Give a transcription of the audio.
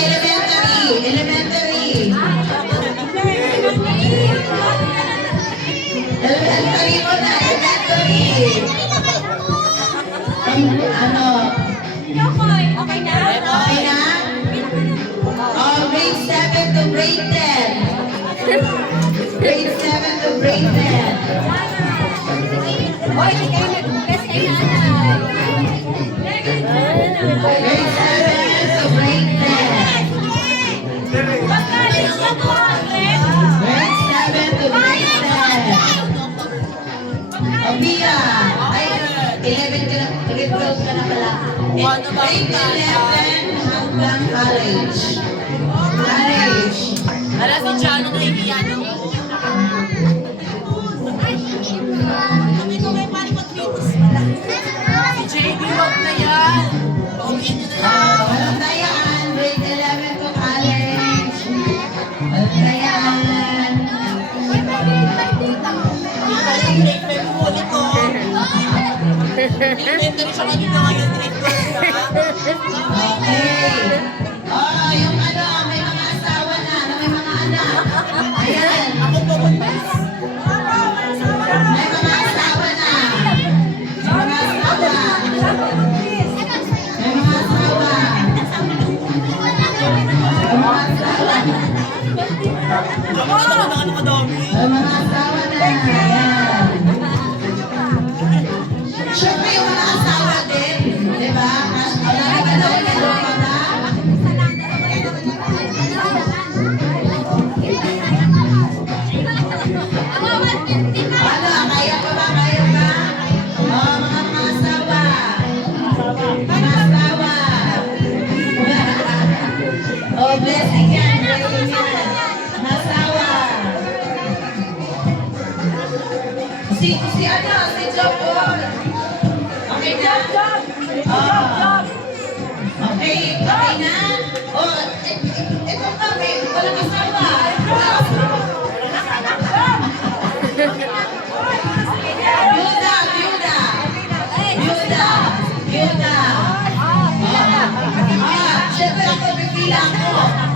elementary. Elementary. Elementary mo na, elementary. Ano? Okay na? Okay na? Oh, grade 7 to grade 10. Grade 7 to grade 10. Hoy, hindi kayo nag-bless kay nanay. Grade 7 to grade 10. Pagkalis na po, Grade 7 to grade 10. O, Pia. Ay, 11 ka na. Grade 12 ka na pala. Grade 11 hanggang college. College. Ala si Jano na hihiyano. Si JB, wag na yan. Pauwiin nyo na yan. Walang dayaan. Grade 11 to college. Walang dayaan. Grade 5 mo ulit ko. Elementary siya kanina ngayon. Grade 12 na. Okay. Oh, yung ano, may mga asawa na, may mga anak. Ayan. Ako po mag-bless. May mga asawa na. May mga asawa. May mga asawa. May mga asawa. Ako na naman ang madami. May mga asawa na. Ayan. Siyempre yung mga asawa din. Diba? Wala na ba daw yung mga ano, kaya pa ba? Kaya pa? Oh, mga asawa. Mga asawa. Oh, blessing yan. Blessing yan. Mga asawa. Si ano, si Job Paul. Okay na? Oh. Okay, okay na? Oh, ito kami. Walang asawa. Byuda, byuda. Byuda, byuda. Siyempre ako, pipila ako.